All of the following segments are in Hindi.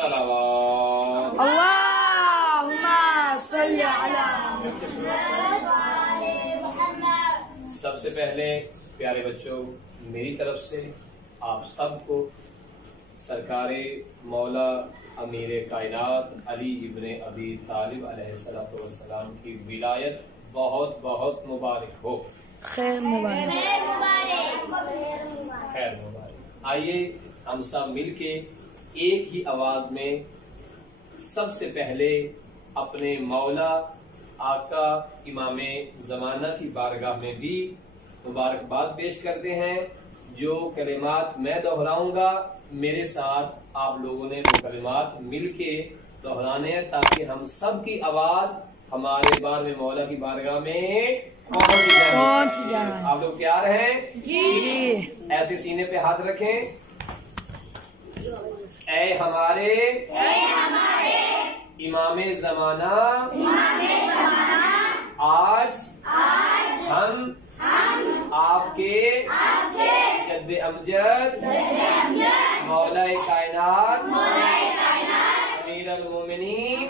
सलावत। अल्लाहुम्मा सल्ली अला सबसे पहले प्यारे बच्चों, मेरी तरफ से आप सबको सरकारे मौला अमीर कायनात अली इब्ने अबी तालिब अलैहिस्सलाम की विलायत बहुत बहुत मुबारक हो। खैर मुबारक। खैर मुबारक। आइए हम सब मिलके एक ही आवाज में सबसे पहले अपने मौला आका इमामे ज़माना की बारगाह में भी मुबारकबाद पेश करते हैं। जो कलिमात मैं दोहराऊंगा, मेरे साथ आप लोगों ने वो कलिमात मिलके दोहराने हैं, ताकि हम सब की आवाज हमारे बार में मौला की बारगाह में पहुंच जाए। आप लोग तैयार हैं? जी। ऐसे सीने पे हाथ रखें। ऐ हमारे इमामे ज़माना, आज हम आपके जद्दे अमजद मौला कायनात अमीरुल मोमिनीन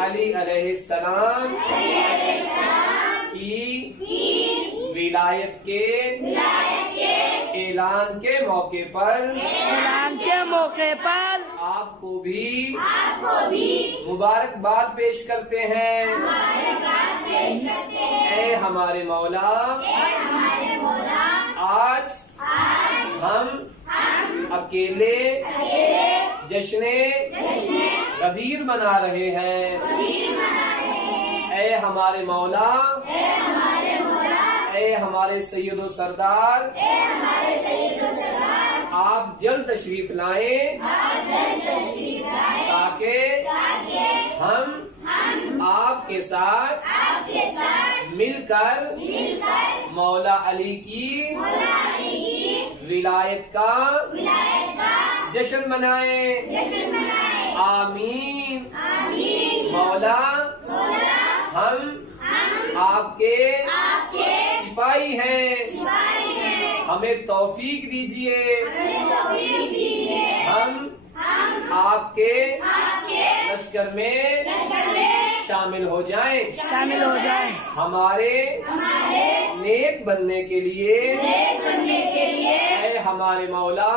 अली अलैहिस्सलाम की विलायत के ऐलान के मौके पर आपको भी मुबारकबाद पेश करते हैं। ऐ हमारे मौला, आज हम अकेले जश्ने गदीर मना रहे हैं। ऐ हमारे मौला, ऐ हमारे सैयदो सरदार, आप जल्द तशरीफ लाएं, ताकि हम आपके साथ मिलकर मौला अली की विलायत का जश्न मनाएं। आमीन। मौला, हम आपके सिपाही हैं, हमें तौफीक दीजिए, हम आपके लश्कर में शामिल हो जाएं। हमारे नेक बनने के लिए ऐ हमारे मौला